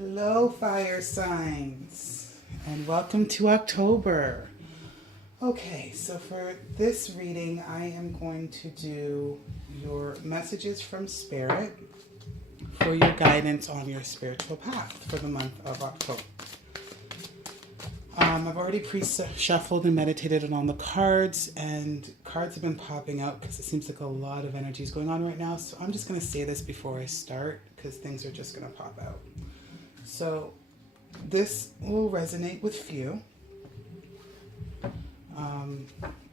Hello, fire signs, and welcome to October. Okay, so for this reading, I am going to do your messages from Spirit for your guidance on your spiritual path for the month of October. I've already pre-shuffled and meditated on the cards, and cards have been popping out because it seems like a lot of energy is going on right now. So I'm just going to say this before I start because things are just going to pop out. So this will resonate with few.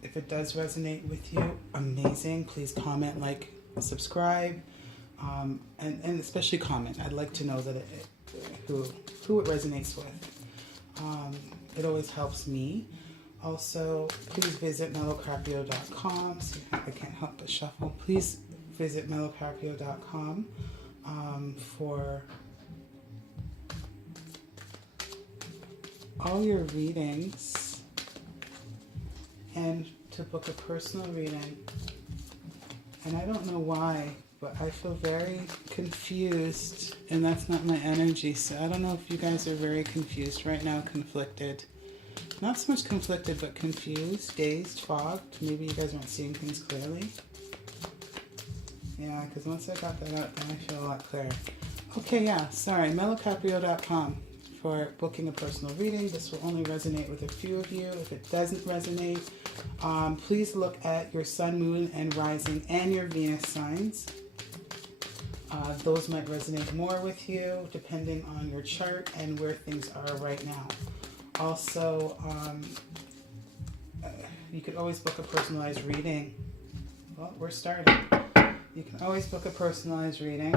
If it does resonate with you, amazing. Please comment, like, subscribe, and especially comment. I'd like to know that who it resonates with. It always helps me. Also, please visit mellowcarpio.com. See, I can't help but shuffle. Please visit mellowcarpio.com for all your readings and to book a personal reading. And I don't know why, but I feel very confused, and that's not my energy. So I don't know if you guys are very confused right now, conflicted. Not so much conflicted, but confused, dazed, fogged. Maybe you guys aren't seeing things clearly. Yeah, because once I got that out, then I feel a lot clearer. Okay, yeah, sorry, mellowcarpio.com for booking a personal reading. This will only resonate with a few of you. If it doesn't resonate, please look at your Sun, Moon, and Rising and your Venus signs. Those might resonate more with you depending on your chart and where things are right now. Also, you could always book a personalized reading. Well, we're starting. You can always book a personalized reading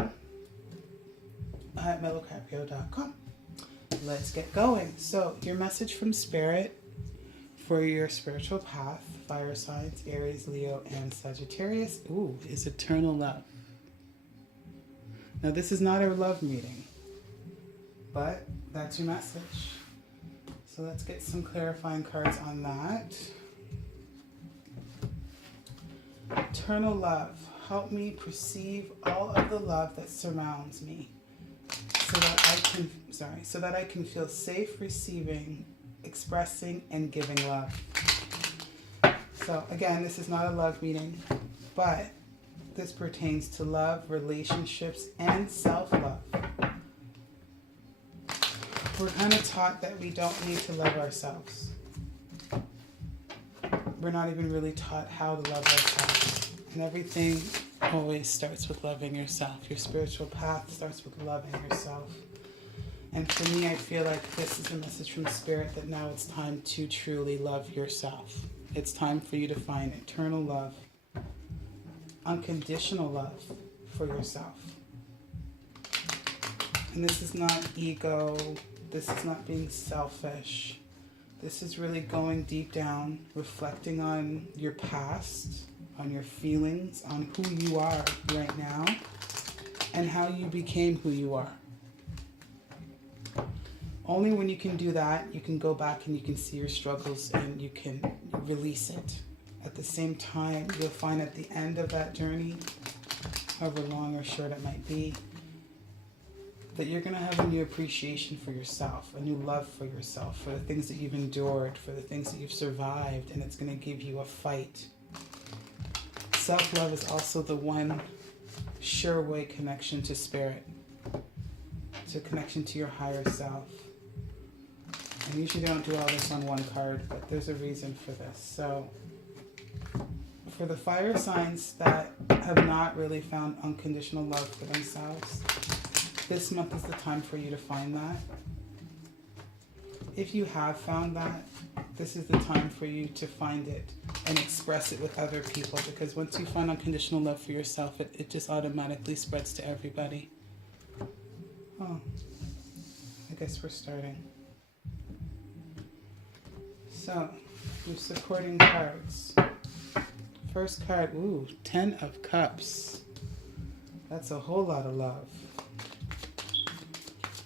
at mellowcarpio.com. Let's get going. So, your message from Spirit for your spiritual path, fire signs, Aries, Leo, and Sagittarius, is eternal love. Now, this is not a love reading, but that's your message. So let's get some clarifying cards on that. Eternal love, help me perceive all of the love that surrounds me, so that I can feel safe receiving, expressing, and giving love. So again, this is not a love reading, but this pertains to love, relationships, and self-love. We're kind of taught that we don't need to love ourselves. We're not even really taught how to love ourselves. And everything always starts with loving yourself. Your spiritual path starts with loving yourself. And for me, I feel like this is a message from Spirit that now it's time to truly love yourself. It's time for you to find eternal love, unconditional love for yourself. And this is not ego. This is not being selfish. This is really going deep down, reflecting on your past, on your feelings, on who you are right now, and how you became who you are. Only when you can do that, you can go back and you can see your struggles and you can release it. At the same time, you'll find at the end of that journey, however long or short it might be, that you're going to have a new appreciation for yourself, a new love for yourself, for the things that you've endured, for the things that you've survived, and it's going to give you a fight. Self-love is also the one sure way connection to Spirit, to connection to your higher self. And usually don't do all this on one card, but there's a reason for this. So, for the fire signs that have not really found unconditional love for themselves, this month is the time for you to find that. If you have found that, this is the time for you to find it and express it with other people, because once you find unconditional love for yourself, it just automatically spreads to everybody. Oh, I guess we're starting. So, your supporting cards. First card, 10 of Cups. That's a whole lot of love.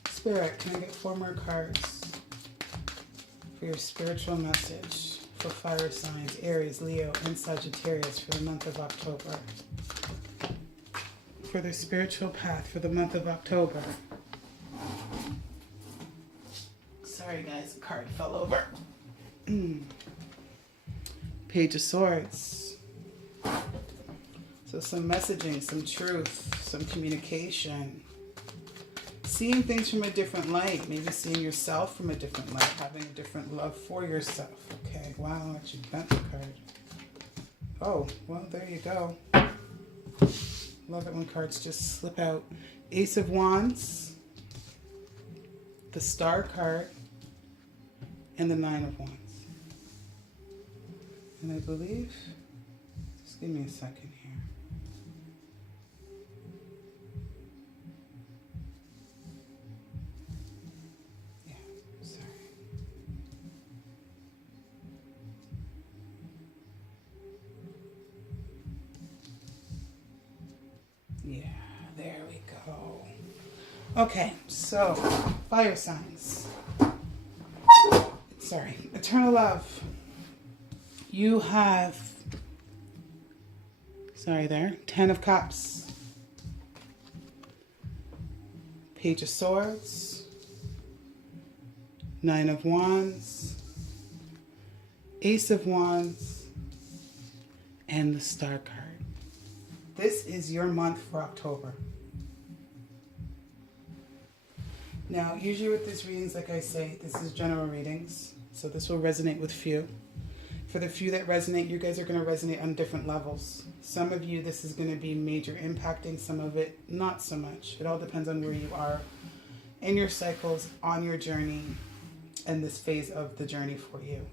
Spirit, can I get 4 more cards for your spiritual message for fire signs, Aries, Leo, and Sagittarius for the month of October? For their spiritual path for the month of October. Sorry guys, the card fell over. Page of Swords. So some messaging, some truth, some communication. Seeing things from a different light. Maybe seeing yourself from a different light. Having a different love for yourself. Okay, wow, actually bent the card. Oh, well, there you go. Love it when cards just slip out. Ace of Wands. The Star card. And the Nine of Wands. And I believe, just give me a second here. Yeah, sorry. Yeah, there we go. Okay, so fire signs. Sorry, eternal love. You have, sorry there, 10 of Cups, Page of Swords, 9 of Wands, Ace of Wands, and the Star card. This is your month for October. Now, usually with these readings, like I say, this is general readings, so this will resonate with few. For the few that resonate, you guys are going to resonate on different levels. Some of you, this is going to be major impacting, some of it not so much. It all depends on where you are in your cycles, on your journey, and this phase of the journey for you.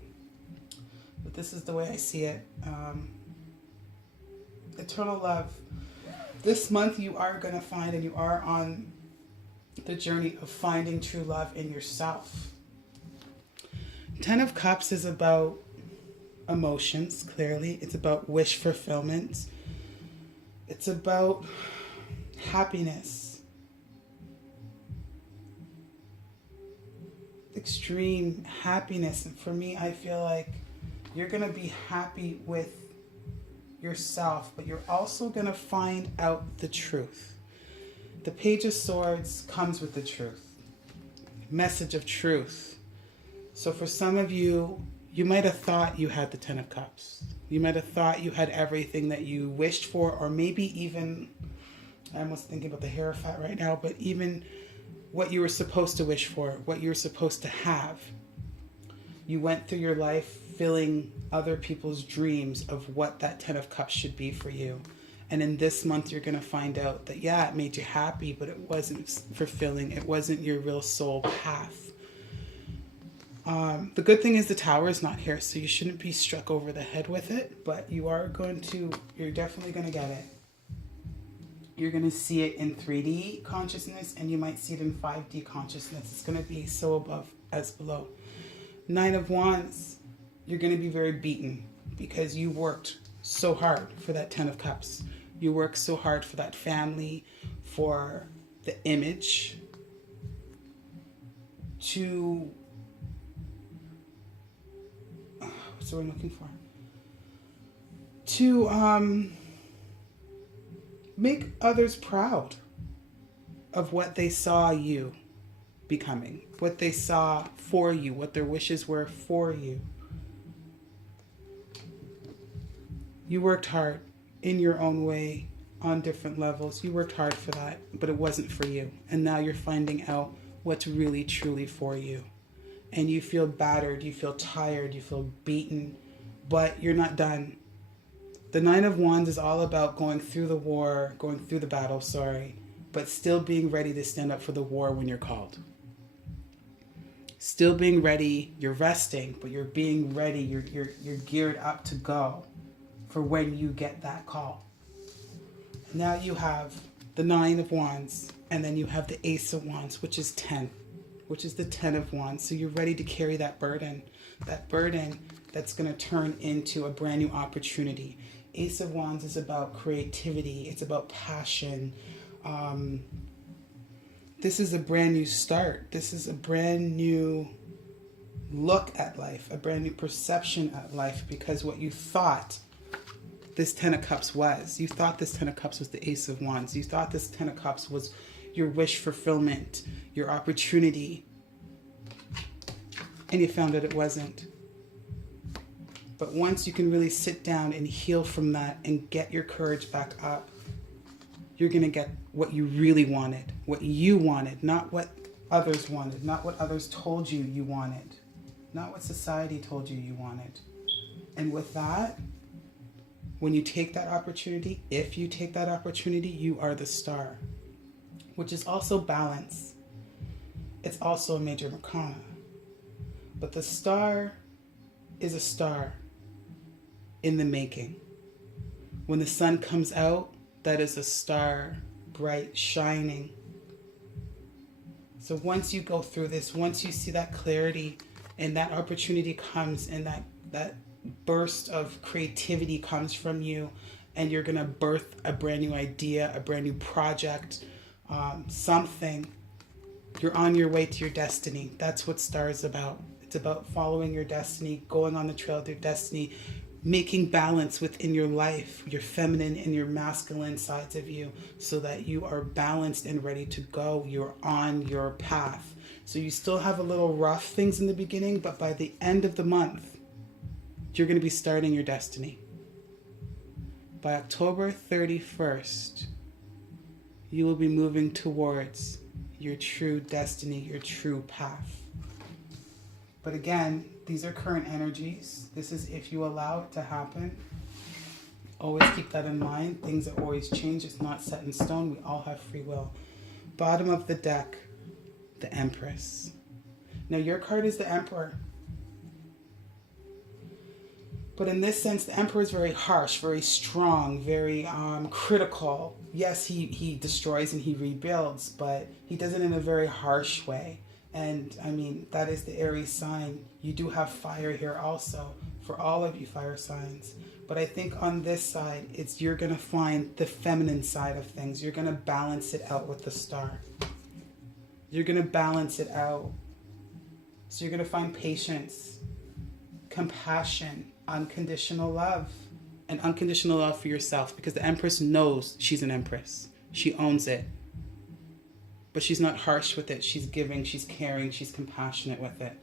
But this is the way I see it. Eternal love. This month you are going to find, and you are on the journey of finding true love in yourself. 10 of Cups is about emotions, clearly. It's about wish fulfillment. It's about happiness. Extreme happiness. And for me, I feel like you're going to be happy with yourself, but you're also going to find out the truth. The Page of Swords comes with the truth. Message of truth. So for some of you, you might have thought you had the 10 of Cups. You might have thought you had everything that you wished for, or maybe even, I'm almost thinking about the Hierophant right now, but even what you were supposed to wish for, what you were supposed to have. You went through your life filling other people's dreams of what that 10 of Cups should be for you. And in this month, you're going to find out that, yeah, it made you happy, but it wasn't fulfilling. It wasn't your real soul path. The good thing is the Tower is not here, so you shouldn't be struck over the head with it, but you're definitely going to get it. You're going to see it in 3D consciousness, and you might see it in 5D consciousness. It's going to be so above as below. 9 of Wands, you're going to be very beaten because you worked so hard for that 10 of Cups. You worked so hard for that family, for the image, to... what's the word I'm looking for? To make others proud of what they saw you becoming, what they saw for you, what their wishes were for you. You worked hard in your own way on different levels. You worked hard for that, but it wasn't for you. And now you're finding out what's really, truly for you. And you feel battered, you feel tired, you feel beaten, but you're not done. The 9 of Wands is all about going through the battle, but still being ready to stand up for the war when you're called. Still being ready, you're resting, but you're being ready, you're geared up to go for when you get that call. Now you have the 9 of Wands, and then you have the Ace of Wands, which is 10, which is the 10 of Wands. So you're ready to carry that burden that's going to turn into a brand new opportunity. Ace of Wands is about creativity. It's about passion. This is a brand new start. This is a brand new look at life, a brand new perception at life, because what you thought this 10 of Cups was. You thought this 10 of Cups was the Ace of Wands. You thought this 10 of Cups was your wish fulfillment, your opportunity. and you found out it wasn't. But once you can really sit down and heal from that and get your courage back up, you're going to get what you really wanted, what you wanted, not what others wanted, not what others told you you wanted, not what society told you you wanted. And with that, when you take that opportunity, if you take that opportunity, you are the star, which is also balance. It's also a major arcana. But the star is a star in the making. When the sun comes out, that is a star, bright, shining. So once you go through this, once you see that clarity and that opportunity comes and that burst of creativity comes from you, and you're going to birth a brand new idea, a brand new project, something, you're on your way to your destiny. That's what star is about. It's about following your destiny, going on the trail of your destiny, making balance within your life, your feminine and your masculine sides of you, so that you are balanced and ready to go. You're on your path. So you still have a little rough things in the beginning, but by the end of the month, you're going to be starting your destiny. By October 31st, you will be moving towards your true destiny, your true path. But again, these are current energies. This is if you allow it to happen. Always keep that in mind. Things that always change. It's not set in stone. We all have free will. Bottom of the deck, the Empress. Now your card is the Emperor. But in this sense, the Emperor is very harsh, very strong, very critical. Yes, he destroys and he rebuilds, but he does it in a very harsh way. And I mean, that is the Aries sign. You do have fire here also, for all of you fire signs. But I think on this side, you're going to find the feminine side of things. You're going to balance it out with the star. You're going to balance it out. So you're going to find patience, compassion, unconditional love, and unconditional love for yourself, because the Empress knows she's an Empress. She owns it. But she's not harsh with it. She's giving, she's caring, she's compassionate with it.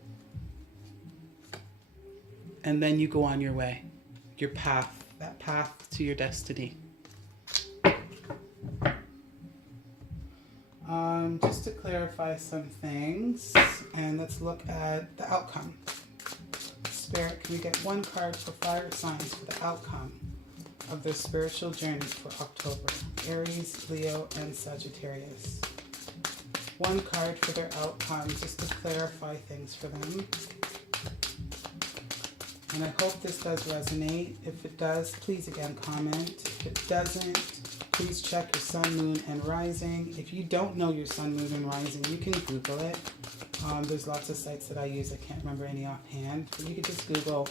And then you go on your way, your path, that path to your destiny. Just to clarify some things, and let's look at the outcome. Spirit, can we get one card for fire signs for the outcome of their spiritual journeys for October? Aries, Leo, and Sagittarius. One card for their outcome, just to clarify things for them. And I hope this does resonate. If it does, please again comment. If it doesn't, please check your sun, moon, and rising. If you don't know your sun, moon, and rising, you can Google it. There's lots of sites that I use. I can't remember any offhand. But you can just Google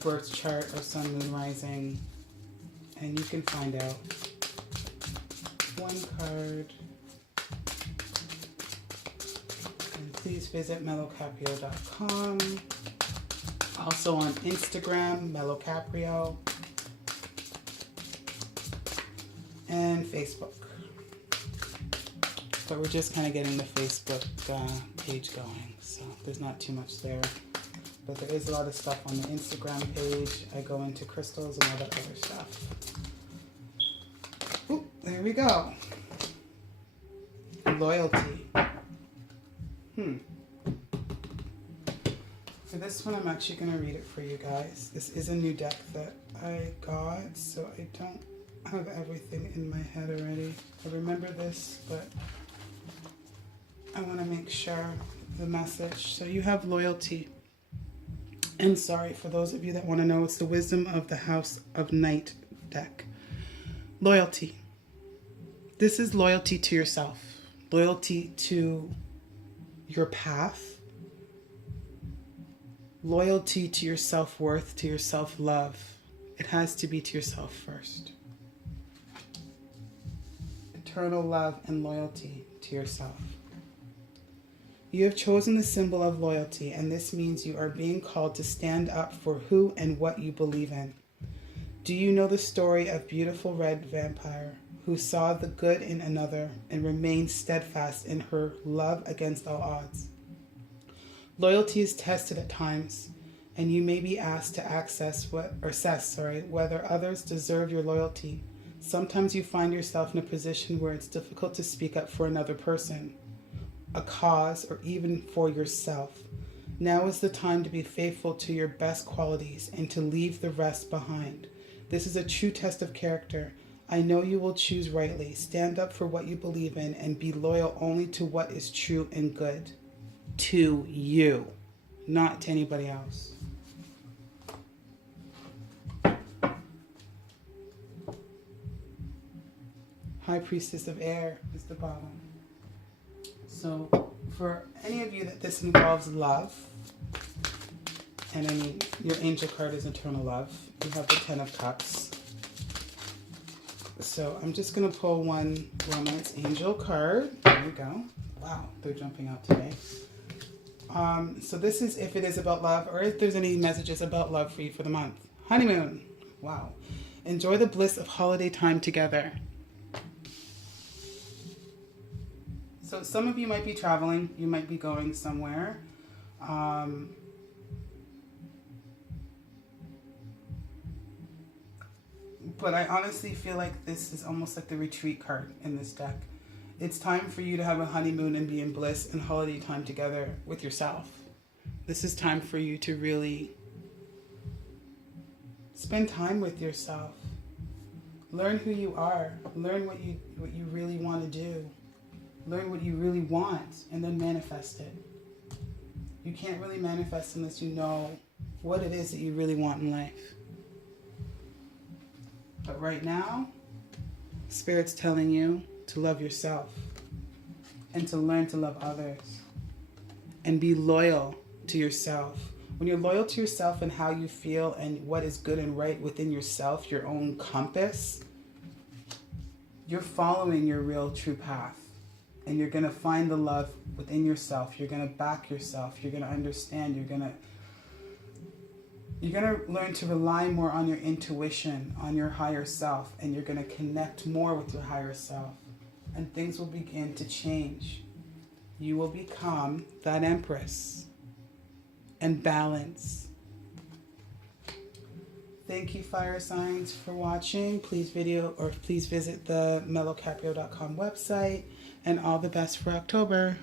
birth chart or sun, moon, rising, and you can find out. One card. Please visit mellowcaprio.com. Also on Instagram, mellowcaprio, and Facebook. But we're just kind of getting the Facebook page going, so there's not too much there. But there is a lot of stuff on the Instagram page. I go into crystals and all that other stuff. Ooh, there we go. Loyalty. For this one, I'm actually going to read it for you guys. This is a new deck that I got, so I don't have everything in my head already. I remember this, but I want to make sure the message. So you have loyalty. And sorry, for those of you that want to know, it's the Wisdom of the House of Night deck. Loyalty. This is loyalty to yourself. Loyalty to your path, loyalty to your self-worth, to your self-love. It has to be to yourself first. Eternal love and loyalty to yourself. You have chosen the symbol of loyalty, and this means you are being called to stand up for who and what you believe in. Do you know the story of beautiful red vampire who saw the good in another and remained steadfast in her love against all odds? Loyalty is tested at times, and you may be asked to assess whether others deserve your loyalty. Sometimes you find yourself in a position where it's difficult to speak up for another person, a cause, or even for yourself. Now is the time to be faithful to your best qualities and to leave the rest behind. This is a true test of character. I know you will choose rightly. Stand up for what you believe in and be loyal only to what is true and good. To you, not to anybody else. High Priestess of Air is the bottom. So for any of you that this involves love, and I mean your angel card is eternal love, you have the 10 of Cups. So I'm just going to pull one romance angel card. There we go. Wow, they're jumping out today. So this is if it is about love, or if there's any messages about love for you for the month. Honeymoon. Wow. Enjoy the bliss of holiday time together. So some of you might be traveling. You might be going somewhere. But I honestly feel like this is almost like the retreat card in this deck. It's time for you to have a honeymoon and be in bliss and holiday time together with yourself. This is time for you to really spend time with yourself. Learn who you are. Learn what you really want to do. Learn what you really want and then manifest it. You can't really manifest unless you know what it is that you really want in life. But right now, Spirit's telling you to love yourself and to learn to love others and be loyal to yourself. When you're loyal to yourself and how you feel and what is good and right within yourself, your own compass, you're following your real true path. And you're going to find the love within yourself. You're going to back yourself. You're going to understand. You're going to learn to rely more on your intuition, on your higher self, and you're going to connect more with your higher self. And things will begin to change. You will become that empress and balance. Thank you, fire signs, for watching. Please visit the mellowcaprio.com website, and all the best for October.